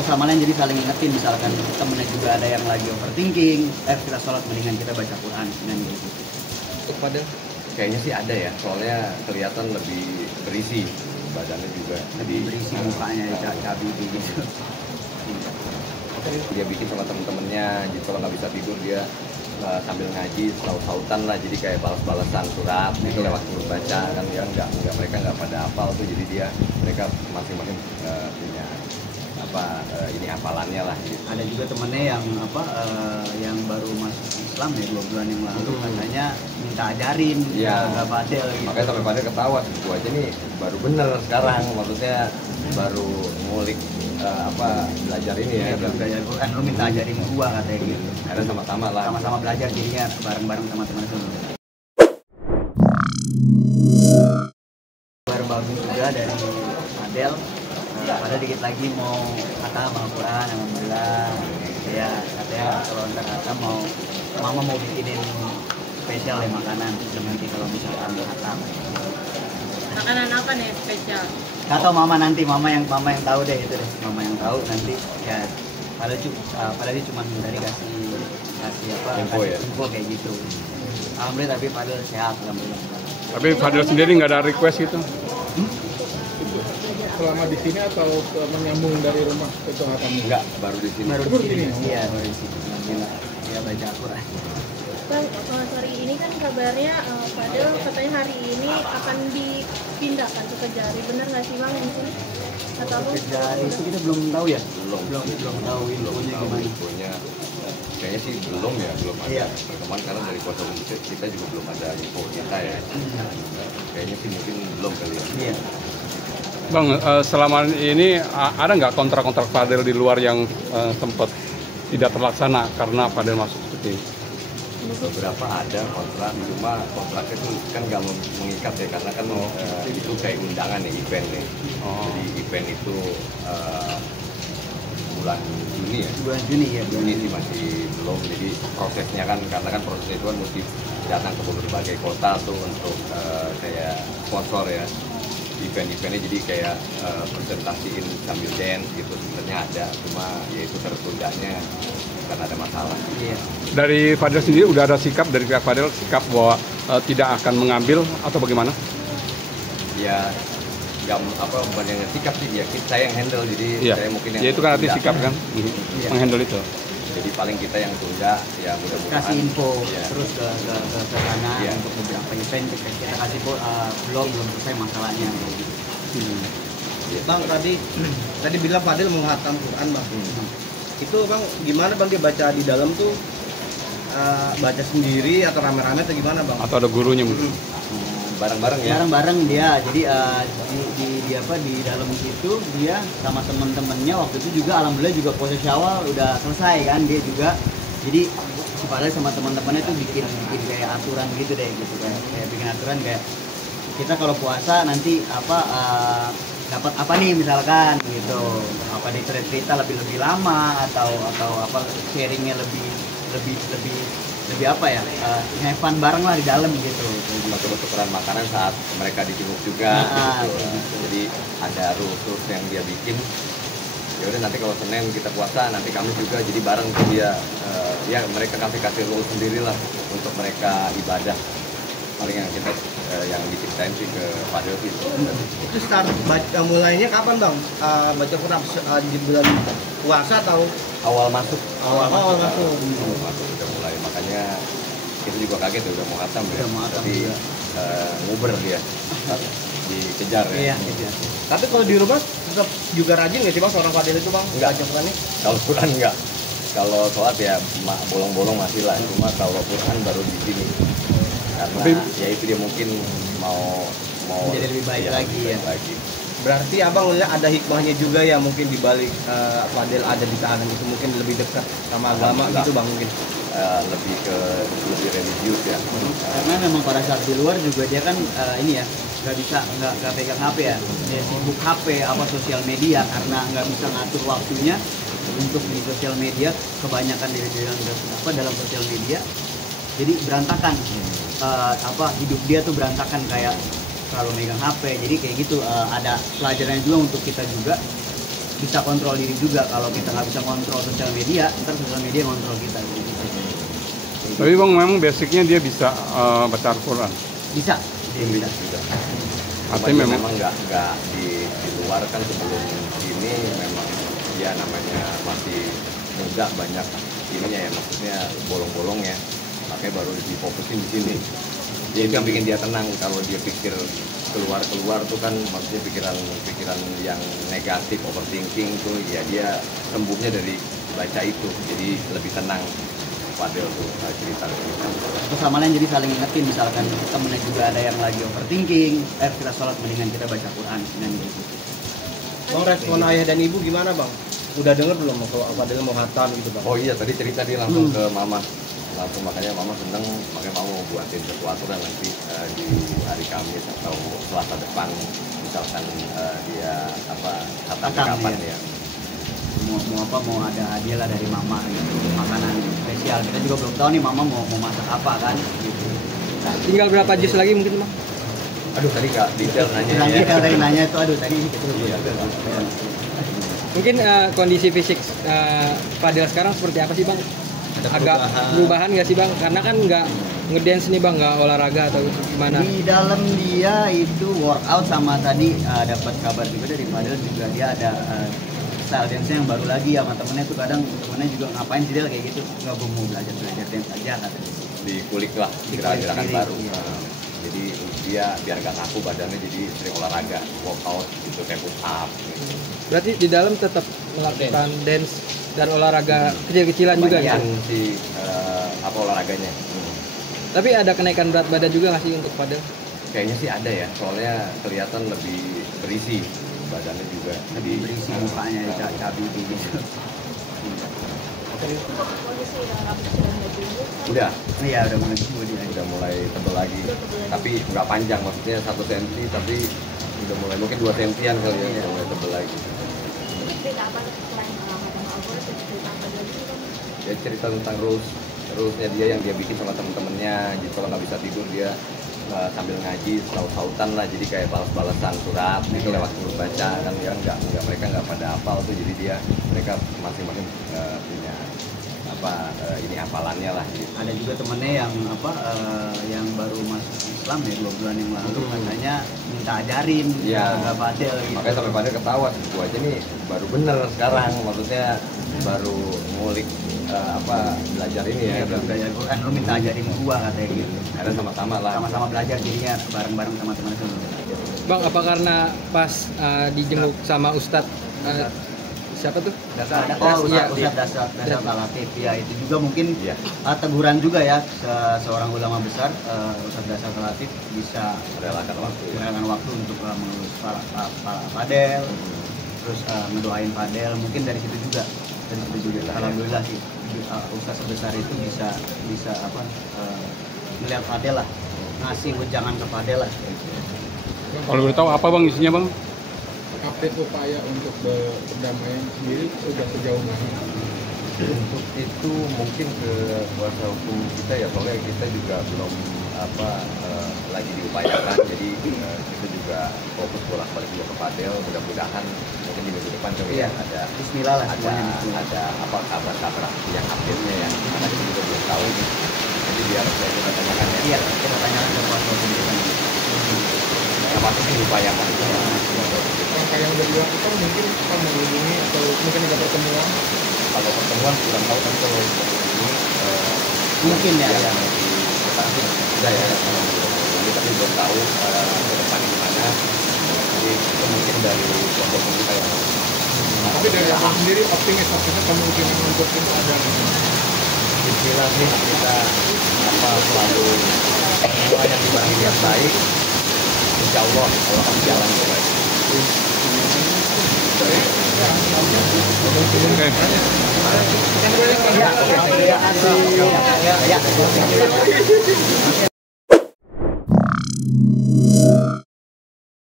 satu sama lain, jadi saling ingetin. Misalkan temennya juga ada yang lagi overthinking, kita sholat mendingan kita baca Quran dan gitu. Untuk Fadel kayaknya sih ada ya, soalnya kelihatan lebih berisi badannya juga, Lebih berisi mukanya cabi gitu. Dia bikin sama temen-temennya, jadi kalau nggak bisa tidur dia sambil ngaji saut-sautan lah, jadi kayak balas-balasan surat gitu lewat mulut baca kan, ya nggak mereka nggak pada hafal tuh, jadi mereka masing-masing punya ini hafalannya lah gitu. Ada juga temennya yang yang baru masuk Islam ya 2 bulan yang lalu, katanya minta ajarin nggak Fadel gitu. Makanya sampai Fadel ketawa, gua aja nih baru bener sekarang, maksudnya baru ngulik belajar ini ya, belajar Quran, lu minta ajarin gua katanya gitu. Karena sama-sama lah, sama-sama belajar jadinya bareng-bareng sama teman-teman. Kabar bagus juga dari Fadel. Padahal dikit lagi mau kata Al-Quran, alhamdulillah. Ya katanya kalau ntar kata mama mau bikinin spesial ya makanan nanti kalau misalkan kata. Makanan apa nih spesial? Kata mama nanti, mama yang tahu deh itu deh, mama yang tahu nanti ya. Padahal dia cuma tadi kasih info kayak gitu. Alhamdulillah, tapi Fadel sehat alhamdulillah. Tapi Fadel sendiri nggak ada request gitu? Selama di sini atau menyambung dari rumah ke Jakarta? Enggak, baru di sini. Baru di sini. Iya, baru di sini. Alhamdulillah. Ya baca Al-Quran. Bang, hari ini kan kabarnya Fadel katanya hari ini akan dipindahkan ke Kejari, benar nggak sih Bang ini? Atau apa? Kejari itu kita belum tahu ya? Belum tahu infonya gimana. Infonya kayaknya sih belum ada. Iya. Perkembangan karena dari kuasa hukum kita juga belum ada info kita ya. Kayaknya sih mungkin belum kali ya. Iya. Bang, selama ini ada nggak kontrak-kontrak Fadel di luar yang sempat tidak terlaksana karena Fadel masuk seperti ini? Beberapa ada kontrak, cuma kontraknya itu kan nggak mengikat ya, karena kan itu kayak undangan ya, event nih. Jadi event itu bulan Juni ya. Bulan Juni ya. Juni sih masih belum, jadi prosesnya kan, karena kan prosesnya itu kan mesti datang ke berbagai kota tuh untuk kayak sponsor ya. Event-eventnya jadi kayak presentasiin sambil dance gitu sebenarnya ada, cuma ya itu tertundanya karena ada masalah. Iya. Dari Fadel sendiri udah ada sikap dari pihak Fadel, sikap bahwa tidak akan mengambil atau bagaimana? Ya bukan yang sikap sih, ya saya yang handle, jadi saya mungkin yang itu kan arti sikap kan, menghandle itu. Jadi paling kita yang tunda, ya mudah-mudahan kasih info terus ke sana untuk beberapa event kita kasih belum selesai masalahnya. Bang, tadi bilang Fadel menghatam Quran Bang. Itu Bang gimana Bang, dia baca di dalam tuh baca sendiri atau rame-rame atau gimana Bang? Atau ada gurunya mungkin? Bareng-bareng ya? Bareng-bareng dia, jadi di dalam situ dia sama temen-temennya waktu itu juga alhamdulillah juga puasa Syawal udah selesai kan, dia juga jadi si Fadel sama teman-temannya tuh bikin kayak aturan gitu deh gitu, kayak bikin aturan kayak kita kalau puasa nanti dapat apa nih misalkan gitu, apa di cerita lebih lama atau sharingnya lebih apa ya, have fun bareng lah di dalam gitu. Atau tukeran makanan saat mereka dijenguk juga gitu. Jadi ada rules yang dia bikin. Ya udah nanti kalau Senin kita puasa, nanti kami juga jadi bareng tuh dia. Mereka kasih rules sendiri lah untuk mereka ibadah. Paling yang kita yang diceritain sih ke Fadel sih. Itu start mulainya kapan Bang? Baca Quran di bulan puasa atau awal masuk masuk udah mulai, makanya kita juga kaget ya, udah mau khatam ya, tapi nguber dia dikejar ya. Tapi kalau di rumah tetap juga rajin nggak sih Bang seorang Fadel itu Bang? Enggak. Baca Quran nih? Kalau Quran enggak, kalau sholat ya bolong-bolong masih lah, cuma kalau Quran baru di sini karena ya itu dia mungkin mau jadi lebih baik lagi. Berarti Abang lihat ada hikmahnya juga ya, mungkin dibalik Fadel ada di tahanan itu, mungkin lebih dekat sama agama gitu Bang, mungkin lebih religius ya. Karena memang pada saat di luar juga dia kan ini ya nggak pegang HP ya, dia sibuk HP sosial media, karena nggak bisa ngatur waktunya untuk di sosial media, kebanyakan dalam sosial media, jadi berantakan. Hidup dia tuh berantakan, kayak selalu megang HP, jadi kayak gitu. Ada pelajarannya juga untuk kita juga, bisa kontrol diri juga. Kalau kita nggak bisa kontrol sosial media, ntar sosial media kontrol kita gitu. Tapi bang memang basicnya dia bisa baca Al-Quran. Bisa, dia bisa. Artinya Cuma dia memang nggak di luar kan sebelum ini memang dia namanya masih muda, banyak ininya ya, maksudnya bolong-bolong ya, makanya baru difokusin di sini. Jadi itu yang bikin dia tenang. Kalau dia pikir keluar tuh kan maksudnya pikiran yang negatif, overthinking tuh ya dia sembuhnya dari baca itu, jadi lebih tenang. Fadel tuh cerita. Terus sama lain jadi saling ingetin, misalkan temennya juga ada yang lagi overthinking, kita sholat mendingan kita baca Quran dan gitu. Bang, respon ayah dan ibu gimana bang? Udah denger belum kalau Fadel mau hatam gitu bang? Oh iya, tadi cerita dia langsung ke mama, langsung, makanya mama seneng, makanya mama mau buatin sesuatu dan nanti di hari Kamis atau Selasa depan misalkan dia hatam kapan ya. Mau ada hadiah lah dari mama gitu, makanan spesial. Kita juga belum tahu nih mama mau masak apa kan gitu. Tinggal berapa jus lagi mungkin bang? Aduh, tadi Kak detail nanya Nanti ya. kalau tadi nanya itu aduh tadi gitu. Iya, Mungkin kondisi fisik Fadel sekarang seperti apa sih bang? Agak perubahan nggak sih bang? Karena kan nggak ngedance nih bang, nggak olahraga atau gimana? Di dalam dia itu workout, sama tadi dapat kabar juga dari Fadel juga dia ada style dance yang baru lagi sama temennya tuh. Kadang temennya juga ngapain sih dia kayak gitu, nggak, gue mau belajar dance aja katanya. Dikulik lah gerakan Dikulik, baru. iya. Jadi dia biar gak kaku badannya, jadi sering olahraga, workout gitu, kayak push up gitu. Berarti di dalam tetap melakukan dance dan olahraga kecil-kecilan juga ya? Kebanyakan si olahraganya. Tapi ada kenaikan berat badan juga nggak sih untuk Fadel? Kayaknya sih ada ya, soalnya kelihatan lebih berisi badannya juga. Jadi Berisi mukanya cabi gitu. udah Iya udah mulai tumbuh dia. udah mulai tebel lagi, tapi nggak panjang, maksudnya 1 cm tapi udah mulai mungkin 2 cm-an kali ya, udah mulai tebel lagi. Ya cerita tentang rulesnya dia yang dia bikin sama temen-temennya. Jadi kalau nggak bisa tidur dia sambil ngaji, saut-sautan lah, jadi kayak balas-balasan surat gitu lewat mulut baca kan, ya nggak mereka nggak pada hafal tuh, jadi mereka masing-masing punya ini hafalannya lah gitu. Ada juga temennya yang yang baru masuk Islam ya 2 bulan yang lalu, katanya minta ajarin Iya. nggak Fadel gitu. Makanya sampai pada ketawa, gua aja nih baru bener sekarang, maksudnya baru ngulik belajar ini ya. Belum belajar Quran, lu minta ajarin gua katanya gitu. Karena sama-sama lah. Sama-sama belajar, jadinya bareng-bareng sama teman itu. Bang, apa karena pas dijenguk sama Ustadz siapa tuh? Ustadz Dasar Latif ya, itu juga mungkin Iya. teguran juga ya, seorang ulama besar, Ustadz Dasar Latif bisa Relakan waktu. Untuk mengurus Fadel, terus ngedoain Fadel, mungkin dari situ juga. Alhamdulillah sih, Ustadz sebesar itu bisa melihat Fadel lah, ngasih wejangan ke Fadel lah. Kalau boleh tahu apa bang isinya bang? Update upaya untuk perdamaian sendiri sudah sejauh mana? Untuk itu mungkin ke kuasa hukum kita ya, soalnya kita juga belum lagi diupayakan, jadi kita juga fokus bolak-balik juga ke Fadel. Mudah-mudahan mungkin di minggu depan coba ya ada Bismillah lah semuanya. ada kabar-kabar yang update-nya ya, karena kita juga belum tahu nih. Jadi biar saya kita tanyakan ya. Iya, kita tanyakan ke kuasa hukum kita. Yang pasti sih diupayakan. Langkah yang udah dilakukan mungkin apa, menghubungi atau mungkin ada pertemuan? Kalau pertemuan kurang tahu kan, kalau ini Mungkin ya. yang kita sudah ya, nanti tapi belum tahu ke depan gimana. Jadi itu mungkin dari kelompok kita yang Tapi dari abang sendiri optimis kemungkinan untuk ada. Bismillah sih, kita selalu semua yang dibarengi niat baik, insya Allah kalau akan jalan dengan baik. Oke. Ya.